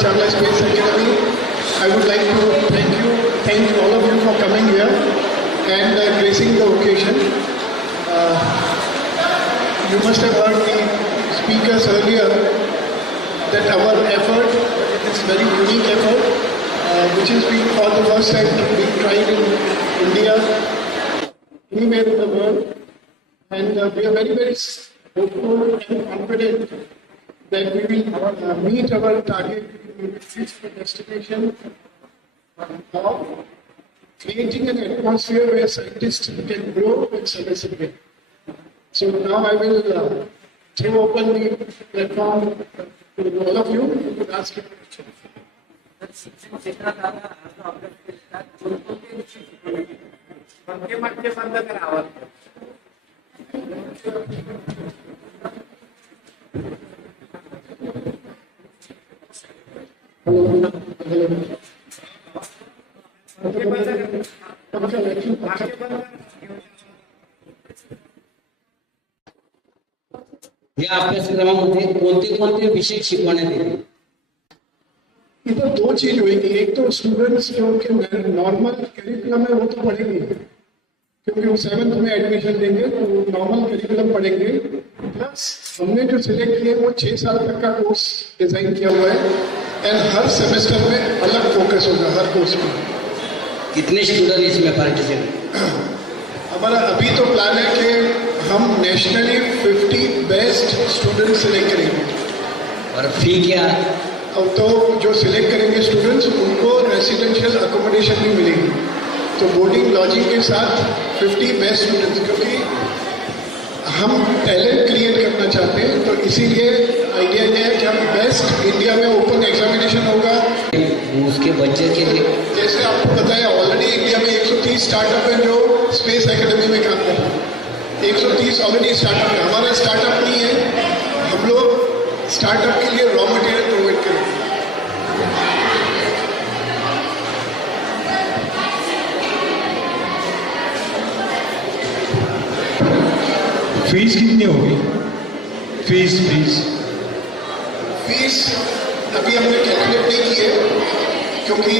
Chawla Space Academy. I would like to thank all of you for coming here and gracing the occasion. You must have heard the speakers earlier that our effort, this very unique effort, which is being for the first time being tried in India, anywhere in the world, and we are very, very hopeful and confident that we will meet our target, we will reach the destination of creating an atmosphere where scientists can grow and celebrate. So now I will throw open the platform to all of you to ask your questions. या अभ्यासक्रमामध्ये कोणते कोणते विषय शिकवण्यात येतील? इधर दो चीज होगी, एक तो स्टूडेंट्स जो कि नॉर्मल करिकुलम है वो तो पढ़ेंगे क्योंकि वो 7th में एडमिशन लेंगे तो नॉर्मल करिकुलम पढ़ेंगे, प्लस हमने जो सिलेक्ट किए वो 6 साल तक का कोर्स डिजाइन किया हुआ है एंड हर सेमेस्टर में अलग फोकस होगा हर कोर्स में। कितने स्टूडेंट इसमें पार्टिसिपेट? हमारा अभी तो प्लान है कि हम नेशनली 50 बेस्ट स्टूडेंट सिलेक्ट करेंगे। और फी क्या? अब तो जो सिलेक्ट करेंगे स्टूडेंट्स उनको रेसिडेंशियल अकोमोडेशन भी मिलेगी, तो बोर्डिंग लॉजिंग के साथ 50 बेस्ट स्टूडेंट्स, क्योंकि हम टैलेंट क्रिएट करना चाहते हैं तो इसीलिए आइडिया ये है कि हम बेस्ट इंडिया में ओपन एग्जामिनेशन होगा। उसके बच्चे के लिए जैसे आपको पता है ऑलरेडी इंडिया में 130 स्टार्टअप है जो स्पेस एकेडमी में काम कर रहे हैं। 130 ऑलरेडी स्टार्टअप है, हमारा स्टार्टअप नहीं है, हम लोग स्टार्टअप के लिए रॉ मटेरियल प्रोवाइड करेंगे। फीस कितनी होगी? फीस अभी हमने कैलकुलेट नहीं की है क्योंकि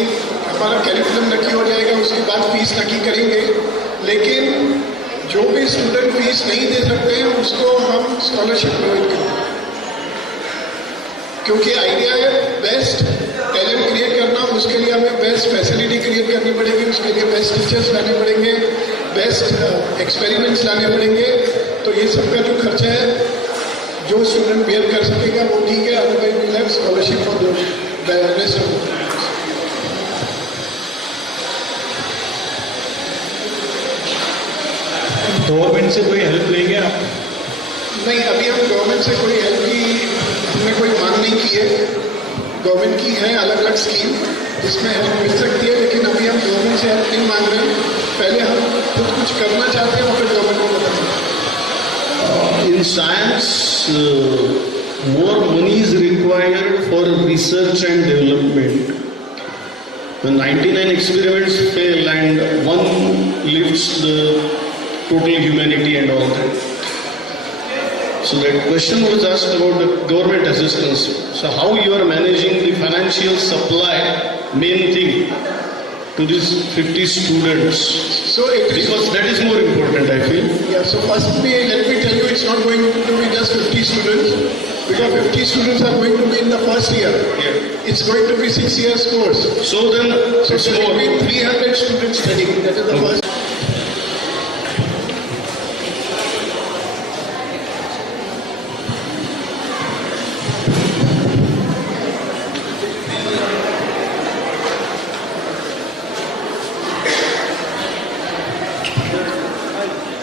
हमारा कैरिकुलम नक्की हो जाएगा, उसके बाद फीस नक्की करेंगे, लेकिन जो भी स्टूडेंट फीस नहीं दे सकते हैं उसको हम स्कॉलरशिप प्रोवाइड करेंगे, क्योंकि आइडिया है बेस्ट टैलेंट क्रिएट करना, उसके लिए हमें बेस्ट फैसिलिटी क्रिएट करनी पड़ेगी, उसके लिए बेस्ट टीचर्स लाने पड़ेंगे, बेस्ट एक्सपेरिमेंट्स लाने पड़ेंगे। तो ये सब का जो खर्चा है जो स्टूडेंट बेयर कर सकेगा वो ठीक है, otherwise we have scholarship for the rest of the. Government से कोई हेल्प लेंगे आप? नहीं, अभी हम गवर्नमेंट से कोई हेल्प की हमने कोई मांग नहीं की है। गवर्नमेंट की है अलग अलग स्कीम जिसमें हेल्प मिल सकती है, लेकिन अभी हम गवर्नमेंट से हेल्प नहीं मांग रहे हैं। पहले हम खुद कुछ करना चाहते हैं और फिर गवर्नमेंट को बताएंगे। In science, more money is required for research and development. When 99 experiments fail and one lifts the total humanity and all that. So that question was asked about the government assistance. So how you are managing the financial supply, main thing, to these 50 students? So because that is more important, I feel. Yeah, so firstly, let me tell you, it's not going to be just 50 students, because 50 students are going to be in the first year. Yeah. It's going to be 6 years course. So then, So it's there will more. be 300 students studying. That is the first.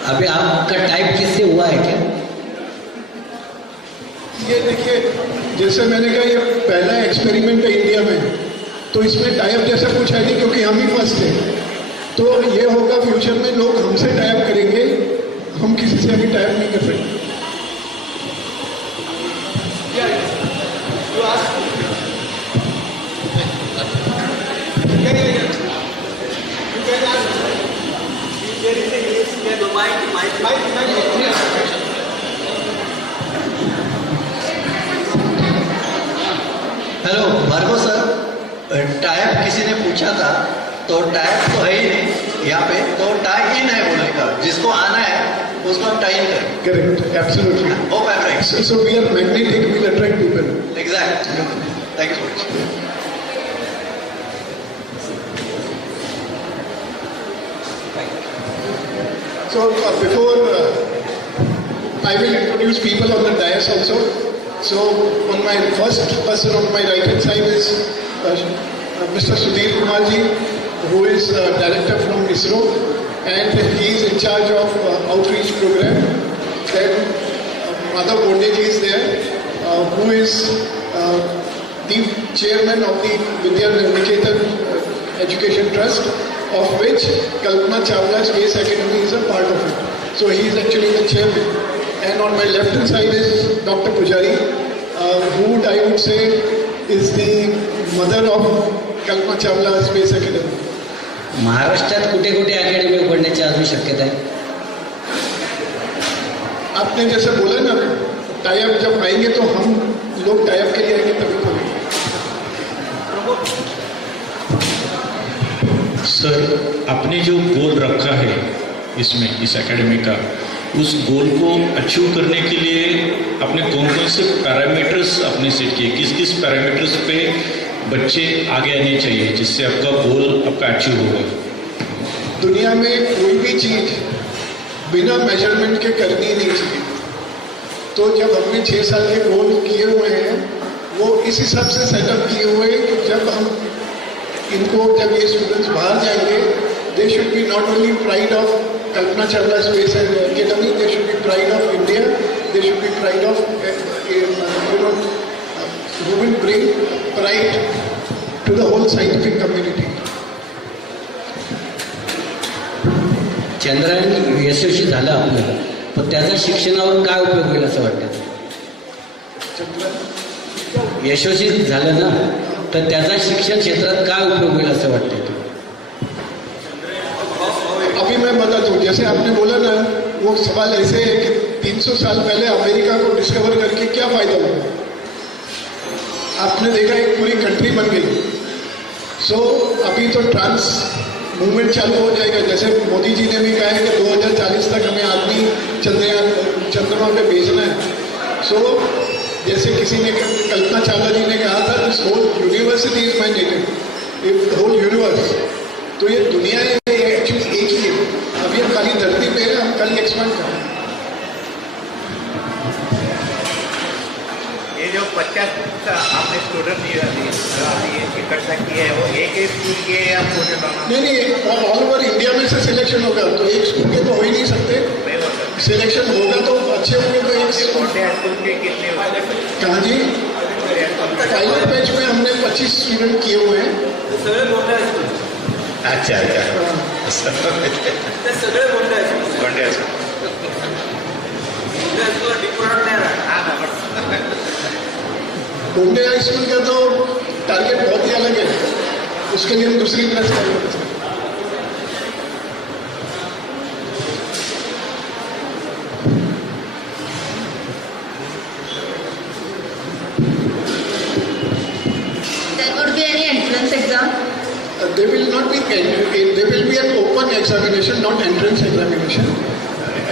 अभी आपका type किससे हुआ है क्या? ये देखिए, जैसे मैंने कहा ये पहला एक्सपेरिमेंट है इंडिया में, तो इसमें टाइप जैसा कुछ है नहीं क्योंकि हम ही फर्स्ट हैं। तो ये होगा फ्यूचर में लोग हमसे टाइप करेंगे, हम किसी से अभी टाइप नहीं कर सकते। हेलो भार्गव सर, टाइप किसी ने पूछा था, तो टाइप तो है ही नहीं यहाँ पे, तो टाई इन है बोलने का, जिसको आना है उसको हम टाई इन करें. Correct, absolutely. Hope I'm right. So we are magnetic, we will attract people. Exact. Thank you so much. So before I will introduce people on the dais also. So on my first person on my right hand side is Mr. Sudhir Kumarji, who is director from ISRO, and he is in charge of outreach program. Then Madhav Bondeji is there, who is the chairman of the Vidya Niketan Education Trust, of which Kalpana Chawla Space Academy is a part of it. So he is actually the chairman. And on my left hand side is Dr. Pujari, who I would say is the mother of Kalpana Chawla Space Academy. महाराष्ट्रात कुठे कुठे academy उघडण्याची अजून शक्यता आहे? आपने जैसे बोला ना, टाइप जब आएंगे तो हम लोग टाइप के लिए आएंगे तभी तो. सर, आपने जो गोल रखा है इसमें, इस एकेडमी का, उस गोल को अचीव करने के लिए आपने कौन कौन से पैरामीटर्स आपने सेट किए? किस किस पैरामीटर्स पे बच्चे आगे आने चाहिए जिससे आपका गोल आपका अचीव होगा? दुनिया में कोई भी चीज बिना मेजरमेंट के करनी ही नहीं चाहिए. तो जब हमने 6 साल के गोल किए हुए हैं, वो इस हिसाब से सेटअप किए हुए हैं कि जब हम इनको, जब ये स्टूडेंट्स बाहर जाएंगे, they should be not only pride of Kalpana Chawla Space Academy, they should be pride of India, they should be pride of, who will bring pride to the whole scientific community. Chandrayaan यशस्वी झालं आपलं, पण त्याचा शिक्षणावर काय उपयोग होईल असं वाटतं? यशस्वी झालं ना, तर त्याचा शिक्षण क्षेत्रात काय उपयोग होईल असं वाटतं? अभी मैं बताता हूँ, जैसे आपने बोला ना, वो सवाल ऐसे है कि 300 साल पहले अमेरिका को डिस्कवर करके क्या फायदा हुआ? आपने देखा एक पूरी कंट्री बन गई. सो अभी तो ट्रांस मूवमेंट चालू हो जाएगा. जैसे मोदी जी ने भी कहा है कि 2040 तक हमें आदमी चंद्रमा पे भेजना है. सो जैसे किसी ने, कल्पना चावला जी ने कहा था, this whole university is my native, whole universe. तो ये दुनिया है, एक्चुअली एक ही है. अभी हम खाली धरती पे है, हम खाली एक्सपांड कर रहे हैं. ये जो 50 का आपने स्टूडेंट इकट्ठा किए हैं, वो एक एक स्कूल के या पूरे नहीं, ऑल ओवर इंडिया में से सिलेक्शन होगा. तो एक स्कूल के तो हो ही नहीं सकते. सिलेक्शन होगा तो अच्छे होंगे. तो एक स्कूल के कितने कहाँ जी? पायलट बैच में हमने 25 स्टूडेंट किए हुए हैं. अच्छा गोंडे हाई स्कूल का तो टारगेट बहुत ही अलग है. उसके लिए हम दूसरी क्लास करेंगे. There would be any entrance exam? There will not be. There will be an open examination, not entrance examination.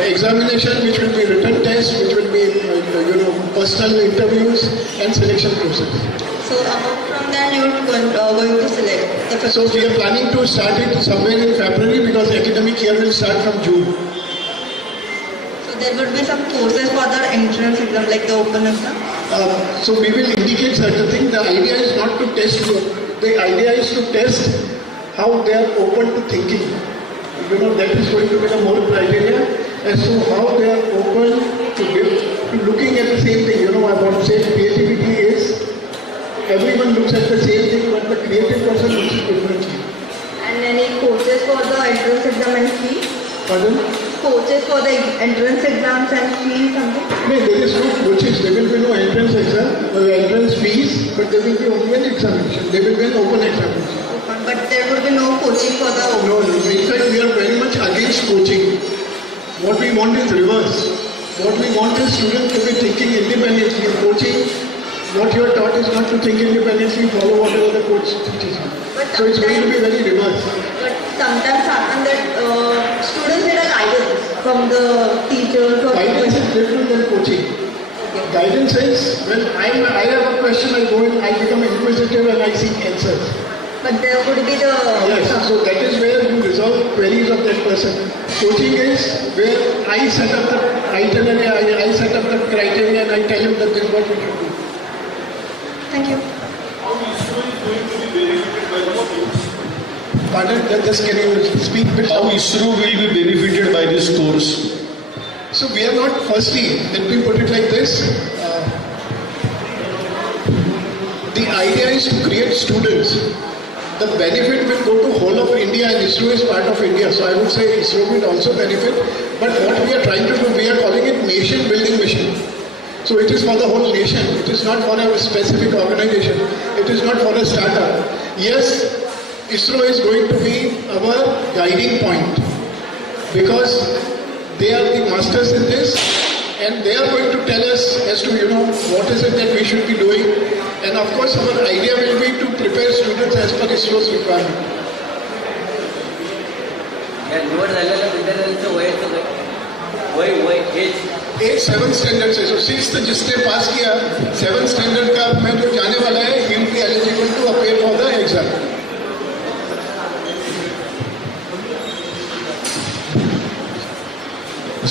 Examination which will be written test, which will be personal interviews and selection process. So apart from that, you are going to select the So we are planning to start it somewhere in February because academic year will start from June. So there would be some courses for the entrance exam, like the open exam. So we will indicate certain things. The idea is not to test. The idea is to test how they are open to thinking. That is going to be the more criteria as to how they are open to looking at the same thing. I want to say creativity is, everyone looks at the same thing, but the creative person looks at differently. And any courses for the entrance exam and fee? Pardon? Courses for the entrance exams and fee something? No, there is no coaches. There will be no entrance exam or entrance fees, but there will be only an examination. There will be an open examination. Open, but there would be no coaching for the open. No. In fact, we are very much against coaching. What we want is reverse. What we want is students to be thinking independently. Coaching, what you are taught is not to think independently, follow whatever the coach teaches you. So it's going to be very reverse. But sometimes happen that students need a guidance from the teachers or Guidance is different than coaching. Guidance is when I have a question, I go in, I become inquisitive and I seek answers. But there could be the Yes, so that is where you resolve queries of that person. Coaching is where I set up the itinerary, I set up the criteria and I tell him that this is what we should do. Thank you. Pardon, just can you speak a bit? How ISRO will be benefited by this course? So we are not, firstly, let me put it like this. The idea is to create students. The benefit will go to whole of India and ISRO is part of India. So I would say ISRO will also benefit. But what we are trying to do, we are calling it nation building mission. So it is for the whole nation. It is not for a specific organization. It is not for a startup. Yes, ISRO is going to be our guiding point because they are the masters in this and they are going to tell us as to, what is it that we should be doing. And of course, our idea will be to prepare students as per ISRO's requirement. या निवड झालेल्या विद्यार्थ्यांचं वयाचं काय वय as as 7th standard से, so 6th जिसने पास किया 7th स्टैंडर्ड का में जो जाने वाला है, he will be eligible to appear for the exam.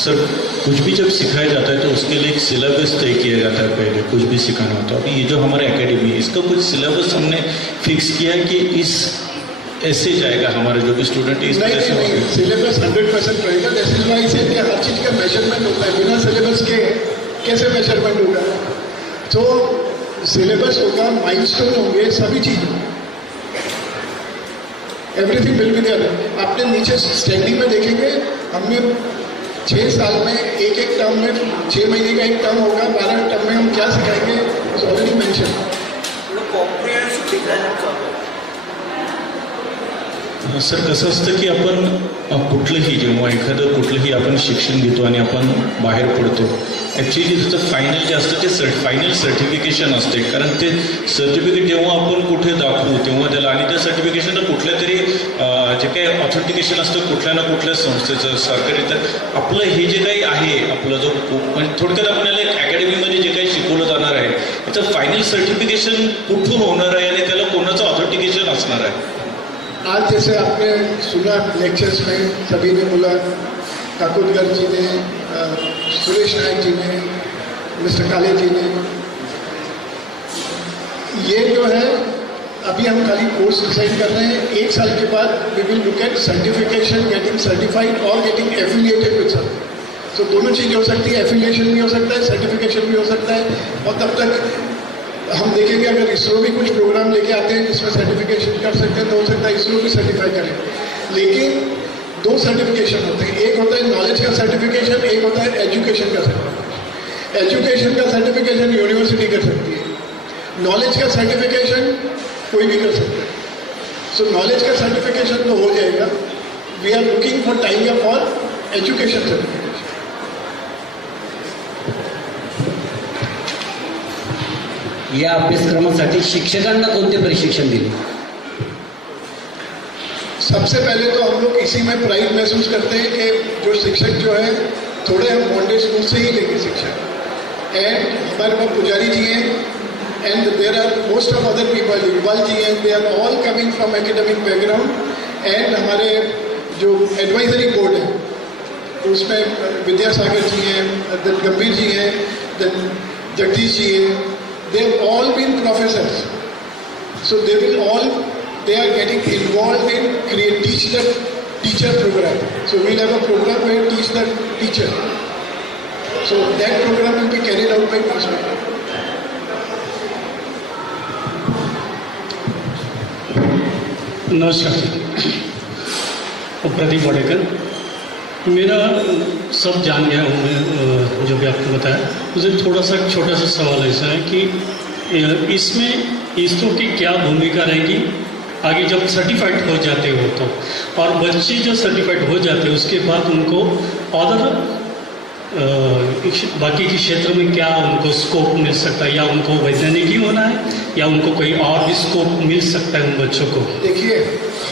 Sir कुछ भी जब सिखाया जाता है तो उसके लिए एक सिलेबस तय किया जाता है पहले, कुछ भी सिखाना होता है. अभी ये जो हमारे एकेडमी है इसका कुछ सिलेबस हमने फिक्स किया कि इस ऐसे जाएगा हमारे जो भी स्टूडेंट है इस तरह से नहीं, सिलेबस 100% रहेगा. दैट इज व्हाई से हर चीज का मेजरमेंट होता है. बिना सिलेबस के कैसे मेजरमेंट होगा? तो सिलेबस होगा, माइलस्टोन होंगे, सभी चीज एवरीथिंग विल बी देयर. आपने नीचे स्टैंडिंग में देखेंगे, हमने 6 साल में एक टर्म में 6 महीने का एक टर्म होगा, 12 टर्म में हम क्या सिखाएंगे इज ऑलरेडी मेंशन. सर कसं असतं की आपण कुठलंही जेव्हा एखादं कुठलंही आपण शिक्षण घेतो आणि आपण बाहेर पडतो ॲक्च्युली त्याचं फायनल जे असतं ते फायनल सर्टिफिकेशन असते. कारण ते सर्टिफिकेट जेव्हा आपण कुठे दाखवू तेव्हा त्याला आणि त्या सर्टिफिकेशनला कुठल्या तरी जे काही ऑथेंटिकेशन असतं कुठल्या ना कुठल्या संस्थेचं सरकारी. तर आपलं हे जे काही आहे आपलं जो म्हणजे थोडक्यात आपल्याला एक अकॅडमीमध्ये जे काही शिकवलं जाणार आहे त्याचं फायनल सर्टिफिकेशन कुठून होणार आहे आणि त्याला कोणाचं ऑथेंटिकेशन असणार आहे? आज जैसे आपने सुना लेक्चर्स में सभी ने बोला, काकुदगर जी ने, सुरेश नायक जी ने, मिस्टर काले जी ने, ये जो है अभी हम खाली कोर्स डिसाइड कर रहे हैं. 1 साल के बाद we will look at certification, getting certified और गेटिंग एफिलिएटेड विद सम. तो दोनों चीज़ें हो सकती है, एफिलिएशन भी हो सकता है, सर्टिफिकेशन भी हो सकता है. और तब तक हम देखेंगे अगर इसरो भी कुछ प्रोग्राम लेके आते हैं जिसमें सर्टिफिकेशन कर सकते हैं तो हो सकता है इसरो भी सर्टिफाई करें. लेकिन 2 सर्टिफिकेशन होते हैं, एक होता है नॉलेज का सर्टिफिकेशन, एक होता है एजुकेशन का सर्टिफिकेशन. एजुकेशन का सर्टिफिकेशन यूनिवर्सिटी कर सकती है, नॉलेज का सर्टिफिकेशन कोई भी कर सकता है. सो नॉलेज का सर्टिफिकेशन तो हो जाएगा. We are looking for time up for education certification. या अभ्यासक्रमासाठी शिक्षकांना कोणते प्रशिक्षण दिले? सबसे पहले तो हम लोग इसी में प्राइड महसूस करते हैं कि जो शिक्षक जो है थोड़े हम बॉन्डेज स्कूल से ही लेंगे शिक्षक. एंड हमारे पास पुजारी जी हैं and there are most of other people, Iqbal ji हैं, they are all coming from academic background. And हमारे जो एडवाइजरी बोर्ड है उसमें विद्यासागर जी हैं, देन गंभीर जी हैं, देन जगदीश जी हैं. They have all been professors, so they are getting involved in teach the teacher program. So we'll have a program where teach the teacher. So that program will be carried out by Prisma. नमस्कार, प्रदीप वाडेकर. मेरा सब जान गया हूँ मैं जो भी आपको बताया. मुझे थोड़ा सा छोटा सा सवाल ऐसा है कि इसमें इसरो की क्या भूमिका रहेगी आगे जब सर्टिफाइड हो जाते हो तो, और बच्चे जो सर्टिफाइड हो जाते हैं उसके बाद उनको अदर बाकी के क्षेत्र में क्या उनको स्कोप मिल सकता है, या उनको वैज्ञानिक ही होना है, या उनको कोई और भी स्कोप मिल सकता है उन बच्चों को? देखिए,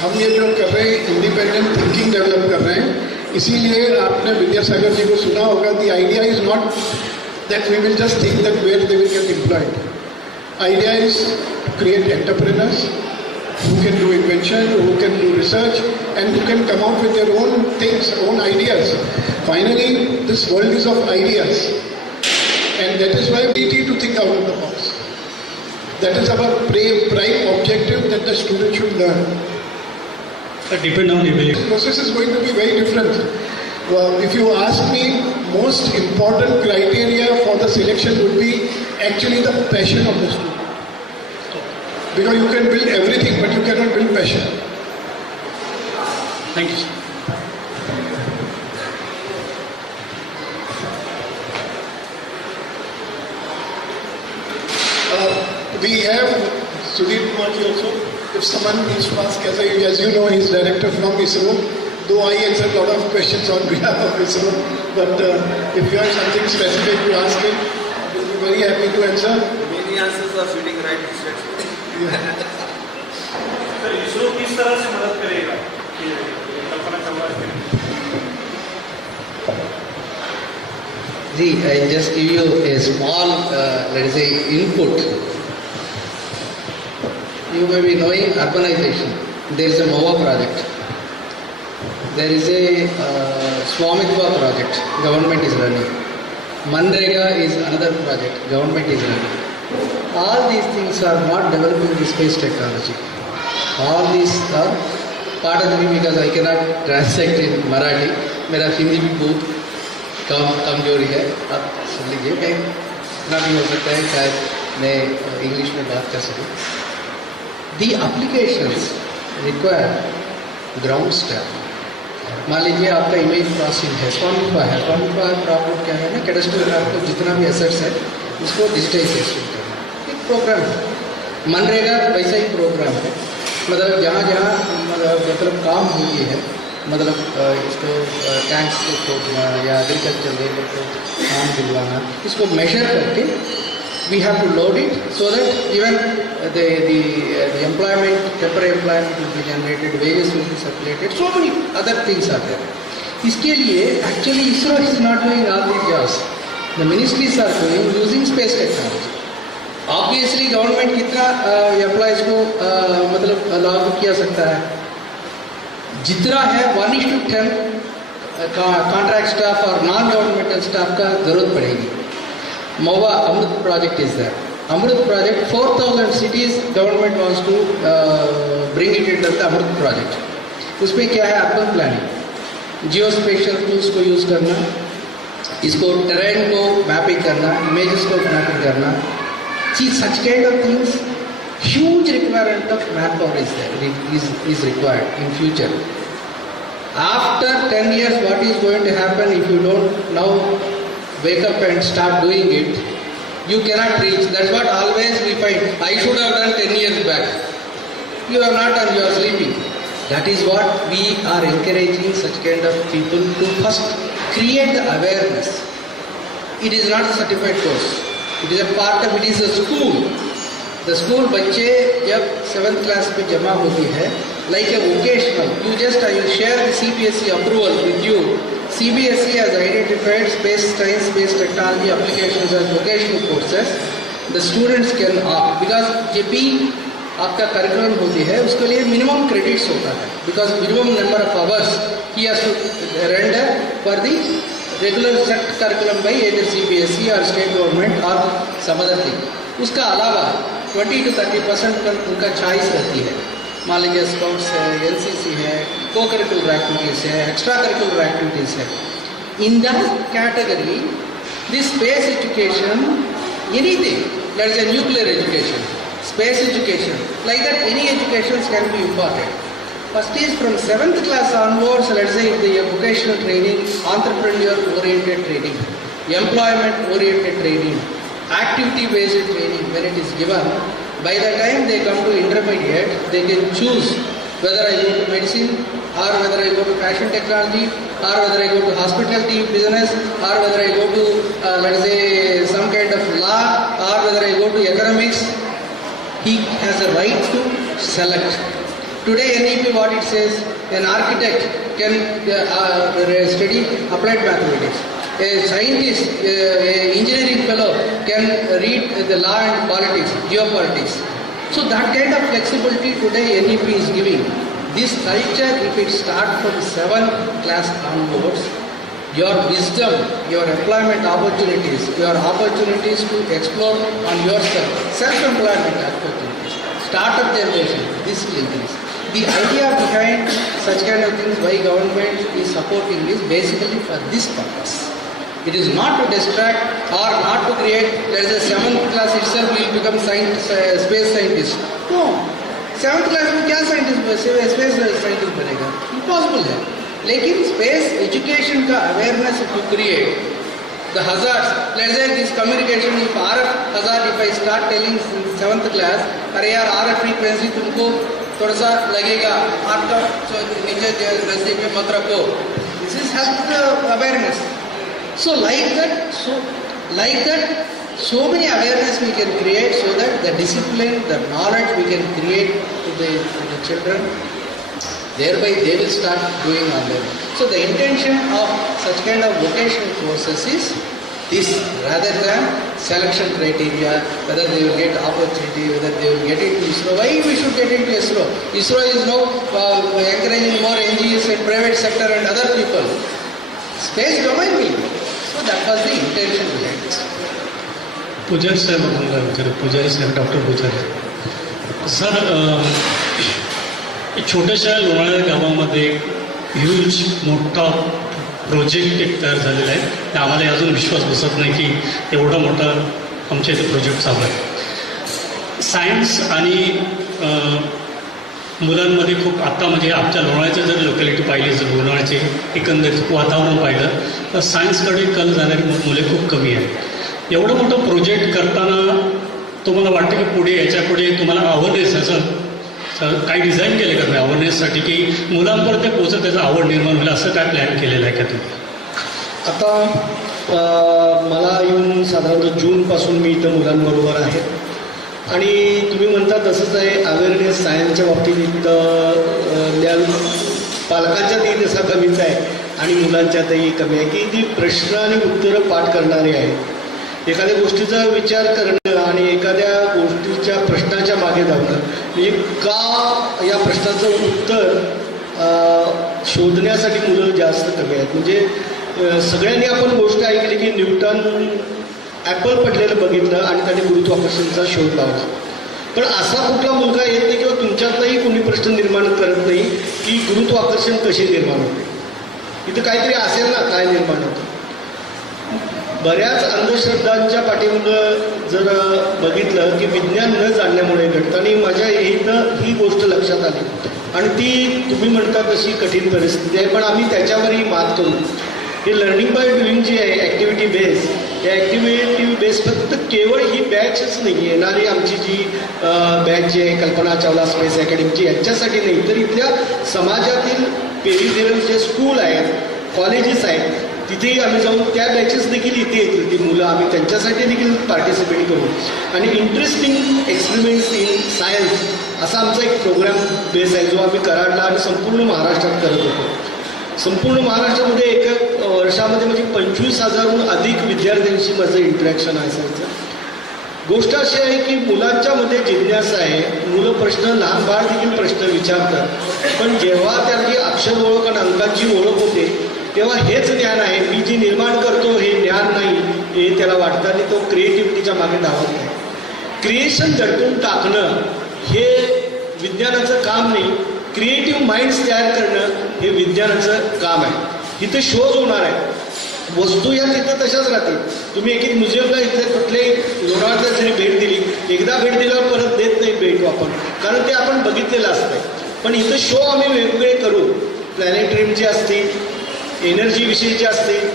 हम ये जो कर रहे हैं इंडिपेंडेंट थिंकिंग डेवलप कर रहे हैं, इसीलिए आपने विद्यासागर जी को सुना होगा, the idea is not that we will just think that where they will get employed. Idea is to create entrepreneurs who can do invention, who can do research, and who can come out with their own things, own ideas. Finally, this world is of ideas, and that is why we need to think out of the box. That is our prime objective, that the student should learn. Depend on ability. The process is going to be very different. If you ask me, most important criteria for the selection would be actually the passion of the student. Because you can build everything, but you cannot build passion. Thank you, sir. We have Sudhir Kumarji also. If someone needs to ask, as you know, he is director from ISRO. Though I answer a lot of questions on behalf of ISRO, but if you have something specific to ask him, we'll be very happy to answer. Many answers are fitting right instead. Sir, ISRO किस तरह से मदद करेगा कल्पना चावला के? See, I'll just give you a small, let us say, input. You may be knowing urbanization. There is a MOVA project. There is a Swamitva project, government is running. Manrega is another project, government is running. All these things are not developing the space technology. All these are, pardon me because I cannot translate in Marathi. मेरा हिंदी भी बहुत कमजोरी है, आप सुन लीजिए, मैं इतना भी हो सकता है शायद मैं इंग्लिश में बात कर सकूँ. The applications require ground staff. मान लीजिए आपका इमेज प्रोसेसिंग है, स्वामित्व है. स्वामित्व प्रॉब्लम क्या है ना, कैडेस्ट्रल ग्राफ को जितना भी एसेट्स है उसको डिजिटाइजेशन करना, एक प्रोग्राम है. मनरेगा वैसा ही प्रोग्राम है. मतलब जहाँ जहाँ मतलब काम हुई है, मतलब इसको टैंक्स को खोदना या एग्रीकल्चर लेबर को काम दिलवाना, इसको मेजर करके we have to load it so that even the employment, temporary employment will be generated, wages will be circulated, so many other things are there. इसके लिए actually ISRO is not doing all these jobs. The ministries are doing using space technology. Obviously government कितना employees को मतलब लागू किया सकता है, जितना है 1:10 contract staff और non-governmental staff का जरूरत पड़ेगी. MOVA Amrut project is there. Amrut project, 4,000 cities government wants to bring it into the Amrut project. उसमें क्या है, urban planning, geospatial tools को use करना, इसको terrain को mapping करना, images को mapping करना. See, such kind of things, huge requirement of manpower is there, is required in future. After 10 years, what is going to happen if you don't now wake up and start doing it? You cannot reach. That's what always we find. I should have done 10 years back. You have not done, you are sleeping. That is what we are encouraging such kind of people to first create the awareness. It is not a certified course. It is a part of, it is a school. The school बच्चे जब 7th class पे जमा होती है, like a vocational, you just, I will share the CBSE approval with you. CBSE has identified space science, space technology applications as vocational courses. The students can opt, because जब भी आपका curriculum होती है, उसके लिए minimum credits होता है, because minimum number of hours he has to render for the regular set curriculum by either CBSE or state government or some other thing. उसका अलावा 20 to 30% उनका choice रहती है. मान लीजिए स्काउट्स है, NCC है, को करिकुलर एक्टिविटीज़ है, एक्स्ट्रा करिकुलर एक्टिविटीज़ है. In that category, this space education, anything, that is a nuclear education, space education, like that any educations can be imparted. First is from 7th class onwards, let's say the vocational training, entrepreneur-oriented training, employment-oriented training, activity-based training, when it is given, by the time they come to intermediate, they can choose whether I go to medicine or whether I go to fashion technology or whether I go to hospitality business, or whether I go to, let us say, some kind of law, or whether I go to economics, he has a right to select. Today NEP, what it says, an architect can study applied mathematics. A scientist, a engineering fellow can read the law and politics, geopolitics. So that kind of flexibility today NEP is giving. This culture, if it starts from 7th class onwards, your wisdom, your employment opportunities, your opportunities to explore on yourself, self-employment opportunities, startup generation, this will increase. The idea behind such kind of things, why government is supporting, is basically for this purpose. It is not to distract or not to create, let us say 7th class itself will become space scientist. No. 7th class में क्या space scientist बनेगा? Impossible है. लेकिन space education का awareness to create the hazards. Let's say this communication, if RF hazard, if I start telling 7th class, अरे यार RF frequency तुमको थोड़ा सा लगेगा, आपका नीचे नजदीक में मत रखो. This is health awareness. So like that, so many awareness we can create, so that the discipline, the knowledge we can create to the children, thereby they will start doing on them. So the intention of such kind of vocational courses is this, rather than selection criteria, whether they will get opportunity, whether they will get into ISRO. Why we should get into ISRO? ISRO is now encouraging more NGOs and private sector and other people. Space domain will be. So that was the intention behind this. पुजारी साहेब, पुजारी साहेब, doctor पुजारी sir, छोट्याशा लोणाळ्या गावामध्ये huge मोठा project एक तयार झालेला आहे. आम्हाला अजून विश्वास बसत नाही की एवढा मोठा आमच्या इथे प्रोजेक्ट चालू आहे. सायन्स आणि मुलांमध्ये खूप आता म्हणजे आमच्या लोणाळ्याचं जर लोकॅलिटी पाहिली, जर लोणाळ्याचे एकंदरीत वातावरण पाहिलं तर सायन्सकडे कल जाणारी मुले खूप कमी आहेत. एवढं मोठं प्रोजेक्ट करताना तुम्हाला वाटतं की पुढे याच्या पुढे तुम्हाला अवेअरनेस असं काही डिझाईन केलं का तुम्ही अवेअरनेससाठी, की मुलांपर्यंत पोहोचत त्याचा आवड निर्माण होईल, असं काय प्लॅन केलेलं आहे का तुम्ही? आता मला येऊन साधारणतः जूनपासून मी इथं मुलांबरोबर आहे आणि तुम्ही म्हणता तसंच आहे. अवेअरनेस सायन्सच्या बाबतीत इथं पालकांच्यातही तसा कमीच आहे आणि मुलांच्यातही कमी आहे, की ती प्रश्न आणि उत्तरं पाठ करणारी आहेत. एखाद्या गोष्टीचा विचार करणं आणि एखाद्या गोष्टीच्या प्रश्नाच्या मागे धावणं, म्हणजे का या प्रश्नाचं उत्तर शोधण्यासाठी मुलं जास्त कमी आहेत. म्हणजे सगळ्यांनी आपण गोष्ट ऐकली की न्यूटन ॲपल पडलेलं बघितलं आणि त्याने गुरुत्वाकर्षणाचा शोध लावला, पण असा कुठला मुलगा येत नाही किंवा तुमच्यातही कोणी प्रश्न निर्माण करत नाही की गुरुत्वाकर्षण कसे निर्माण होते. इथं काहीतरी असेल ना, काय निर्माण होतं. बऱ्याच अंधश्रद्धांच्या पाठीमागं जर बघितलं की विज्ञान न जाणल्यामुळे घडतं आणि माझ्या इथं ही गोष्ट लक्षात आली आणि ती तुम्ही म्हणता तशी कठीण परिस्थिती आहे, पण आम्ही त्याच्यावरही मात करू. हे लर्निंग बाय डुईंग जी आहे ॲक्टिव्हिटी बेस, या ॲक्टिव्हिटी बेस फक्त केवळ ही बॅचच नाही, येणारी आमची जी बॅच जी आहे कल्पना चावला स्पेस अकॅडमीची, यांच्यासाठी नाही तर इथल्या समाजातील पेरिफेरल जे स्कूल आहेत, कॉलेजेस आहेत, तिथेही आम्ही जाऊन त्या बॅचेस देखील इथे येतील, ती मुलं आम्ही त्यांच्यासाठी देखील पार्टिसिपेट करू. आणि इंटरेस्टिंग एक्सपेरिमेंट्स इन सायन्स असा आमचा एक प्रोग्राम बेस आहे जो आम्ही कराडला आणि संपूर्ण महाराष्ट्रात करत होतो. संपूर्ण महाराष्ट्रामध्ये एका वर्षामध्ये म्हणजे 25,000हून अधिक विद्यार्थ्यांशी माझं इंटरॅक्शन असायचं. गोष्ट अशी आहे की मुलांच्यामध्ये जिज्ञासा आहे, मुलं प्रश्न, लहान बाळ देखील प्रश्न विचारतात, पण जेव्हा त्यांची अक्षर ओळख आणि अंकांची ओळख होते तेव्हा हेच ज्ञान आहे, मी जी निर्माण करतो हे ज्ञान नाही हे त्याला वाटतं आणि तो क्रिएटिव्हिटीच्या मागे धावत नाही. क्रिएशन झटकून टाकणं हे विज्ञानाचं काम नाही, क्रिएटिव्ह माइंड्स तयार करणं हे विज्ञानाचं काम आहे. इथं शोध होणार आहे, वस्तू या तिथं तशाच राहतील. तुम्ही एक म्युझियमला इथले कुठल्याही लोणावळ्याला जरी भेट दिली, एकदा भेट दिल्यावर परत देत नाही भेट आपण, कारण ते आपण बघितलेलं असतं. पण इथं शो आम्ही वेगवेगळे करू, प्लॅनेटरियमचे असतील, एनर्जी विषयीचे असतील,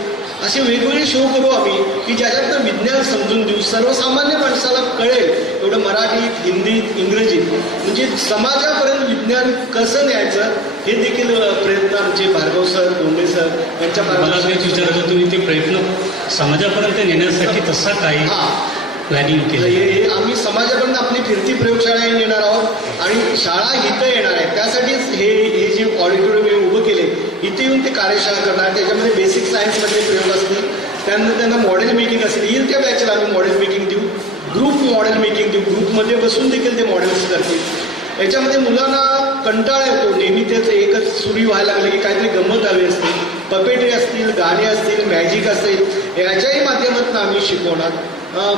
असे वेगवेगळे शो करू आम्ही की ज्याच्यातनं विज्ञान समजून देऊ, सर्वसामान्य माणसाला कळेल एवढं मराठीत, हिंदीत, इंग्रजीत, म्हणजे समाजापर्यंत विज्ञान कसं न्यायचं हे देखील प्रयत्न आमचे भार्गव सर, गोंडे सर यांच्या मला तेच विचारायचं, तुम्ही ते प्रयत्न समाजापर्यंत नेण्यासाठी तसा काही प्लॅनिंग केलं? हे आम्ही समाजापर्यंत आपली फिरती प्रयोगशाळा नेणार आहोत आणि शाळा इथं येणार आहे. त्यासाठीच हे जे ऑडिटोरियम हे उभं केले, इथे येऊन ते कार्यशाळा करणार. त्याच्यामध्ये बेसिक सायन्समधले प्रयोग असतील, त्यानंतर त्यांना मॉडेल मेकिंग असेल. येईल त्या बॅचला आम्ही मॉडेल मेकिंग देऊ, ग्रुप मॉडेल मेकिंग देऊ, ग्रुपमध्ये बसून देखील ते मॉडेल्स करतील. याच्यामध्ये मुलांना कंटाळा येतो, नेहमी त्याचं एकच सुरू व्हायला लागलं की काहीतरी गंमत हवी असते. पपेट्री असतील, गाणे असतील, मॅजिक असेल, याच्याही माध्यमातून आम्ही शिकवणार.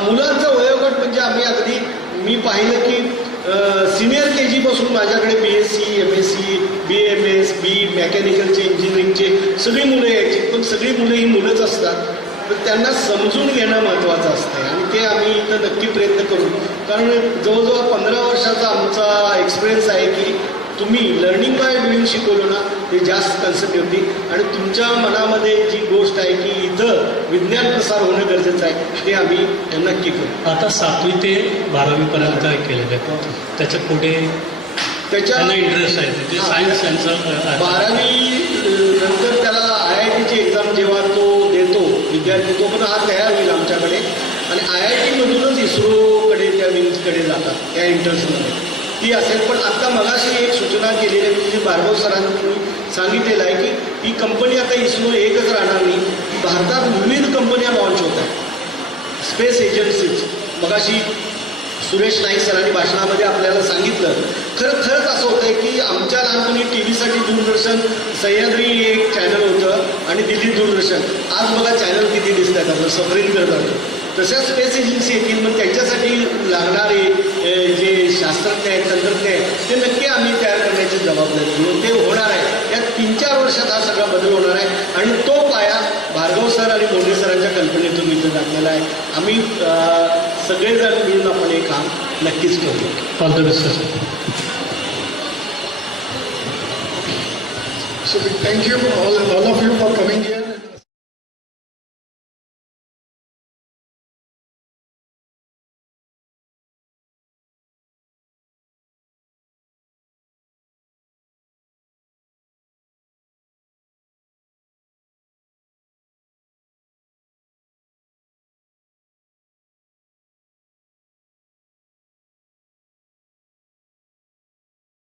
मुलांचा वयोगट म्हणजे आम्ही अगदी, मी पाहिलं की सिनियर KG पासून माझ्याकडे BSc, MSc, BMS, B मेकॅनिकलचे, इंजिनिअरिंगचे सगळी मुलं यायची. पण सगळी मुलं ही मुलंच असतात, तर त्यांना समजून घेणं महत्त्वाचं असतं आणि ते आम्ही इथं नक्की प्रयत्न करू. कारण जवळजवळ 15 वर्षाचा आमचा एक्सपिरियन्स आहे की तुम्ही लर्निंग बाय डुईंग शिकवलं ना, ते जास्त कन्सेप्ट होती. आणि तुमच्या मनामध्ये जी गोष्ट आहे की इथं विज्ञान प्रसार होणं गरजेचं आहे, ते आम्ही नक्की करू. आता 7वी ते 12वी पर्यंत केलेलं आहे, त्याच्यात पुढे त्यांना इंटरेस्ट आहे, म्हणजे सायन्स त्यांचा 12वी नंतर त्याला IITची एक्झाम जेव्हा तो देतो विद्यार्थी, तो पण हा तयार होईल आमच्याकडे आणि IIT मधूनच इस्रोकडे त्या विंग्सकडे जातात त्या इंटर्न्समध्ये ती असेल. पण आता मगाशी एक सूचना केलेली आहे म्हणजे भार्गव सरांनी सांगितलेलं आहे की ही कंपनी आता इस्रो एकच राहणार नाही, भारतात विविध कंपन्या लॉन्च होत आहेत, स्पेस एजन्सीज. मगाशी सुरेश नाईक सरांनी भाषणामध्ये आपल्याला सांगितलं. खरंच असं होतं आहे की आमच्या लहानपणी TV साठी दूरदर्शन, सह्याद्री एक चॅनल होतं आणि दिल्ली दूरदर्शन. आज बघा चॅनल किती दिसतात, आपण सबरीन करत आहोत. तशा स्पेस एजन्सी येतील, मग त्यांच्यासाठी लागणारे जे शास्त्रज्ञ आहेत, तंत्रज्ञ आहेत, ते नक्की आम्ही तयार करण्याची जबाबदारी घेऊ. ते होणार आहे. या 3-4 वर्षात हा सगळा बदल होणार आहे आणि तो पाया भार्गव सर आणि गोंडे सरांच्या कल्पनेतून इथं टाकलेला आहे. आम्ही सगळेजण मिळून आपण हे काम नक्कीच करू. All the best sir. So we thank you all of you for coming here.